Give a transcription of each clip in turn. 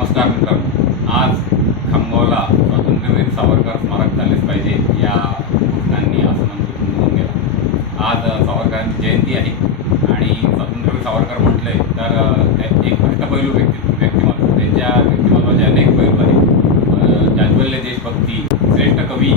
नमस्कार मित्रांनो, आज खामगावला स्वातंत्र्यवीर सावरकर स्मारक झालेच पाहिजे या घोषणांनी असं नोंद केलं। आज सावरकरांची जयंती आहे आणि स्वातंत्र्यवीर सावरकर म्हटले तर एक अष्टपैलू व्यक्तिमत्व, त्यांच्या व्यक्तिमत्वाचे अनेक पैलू आहेत। जाज्वल्य देशभक्ती, श्रेष्ठ कवी,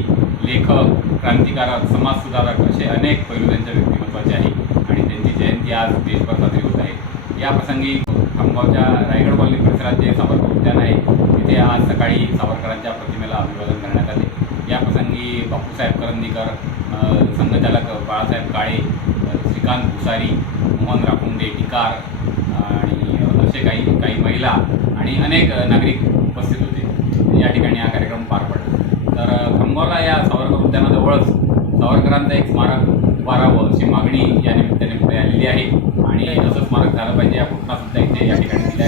लेखक, क्रांतिकारक, समाजसुधारक असे अनेक पैलू त्यांच्या व्यक्तिमत्वाचे आहेत आणि त्यांची जयंती आज देशभर साजरी होत आहे। या प्रसंगी खामगावच्या रायगड कॉलनी परिसरात जे सावरकर उद्यान आहे तिथे आज सकाळी सावरकरांच्या प्रतिमेला अभिवादन करण्यात आले। या प्रसंगी बापूसाहेब करंदीकर, संघचालक बाळासाहेब काळे, श्रीकांत भुसारी, मोहन राखुंडे, टिकार आणि असे काही महिला आणि अनेक नागरिक उपस्थित होते। या ठिकाणी हा कार्यक्रम पार पडला। तर खामगावला या सावरकर उद्यानाजवळच सावरकरांचं एक स्मारक उभारावं अशी मागणी या निमित्ताने पुढे आलेली आहे आणि असं स्मारक झालं पाहिजे या घोषणासुद्धा इथे या ठिकाणी दिल्या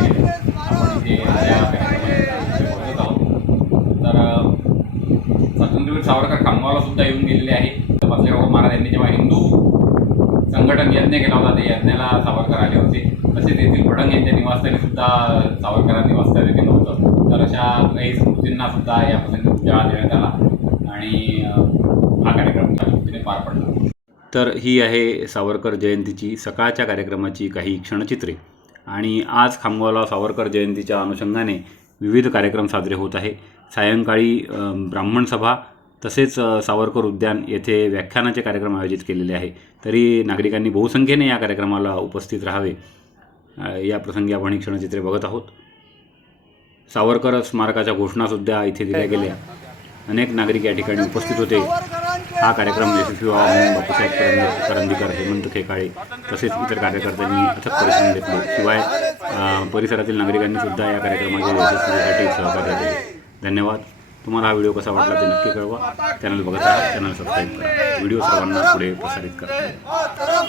गेल्या। आपण इथे या कार्यक्रमात बोलत आहोत। तर स्वातंत्र्यवीर सावरकर खामगावला सुद्धा येऊन गेलेले आहे। बाबासाहेब महाराज यांनी जेव्हा हिंदू संघटन यज्ञ केला होता त्या यज्ञाला सावरकर आले होते। तसेच येथील भडंग यांच्या निवासस्थानी सुद्धा सावरकरांनी वास्तव्य केलं होतं। तर अशा काही स्मृतींना सुद्धा या प्रसंगी उजाळा देण्यात आला आणि हा कार्यक्रम त्या पद्धतीने पार पडला। तर ही आहे सावरकर जयंतीची सकाळच्या कार्यक्रमाची काही क्षणचित्रे आणि आज खामगावला सावरकर जयंतीच्या अनुषंगाने विविध कार्यक्रम साजरे होत आहे। सायंकाळी ब्राह्मण सभा तसेच सावरकर उद्यान येथे व्याख्यानाचे कार्यक्रम आयोजित केलेले आहे। तरी नागरिकांनी बहुसंख्येने या कार्यक्रमाला उपस्थित राहावे या प्रसंगी आपण ही क्षणचित्रे बघत आहोत। सावरकर स्मारकाच्या घोषणासुद्धा इथे दिल्या गेल्या। अनेक नागरिक या ठिकाणी उपस्थित होते। हा कार्यक्रम यशस्वी व्हावा म्हणून बापूसाहेब करंदीकर, हेमंत खेकाळे तसेच इतर कार्यकर्त्यांनी अथक परिश्रम घेतले। शिवाय परिसरातील नागरिकांनी सुद्धा या कार्यक्रमाच्या यशस्वीसाठी सहकार्य केले। धन्यवाद। तुम्हाला हा व्हिडिओ कसा वाटला ते नक्की कळवा। चॅनल बघत राहा, चॅनल सबस्क्राईब करा, व्हिडिओ सर्वांना पुढे प्रसारित करा।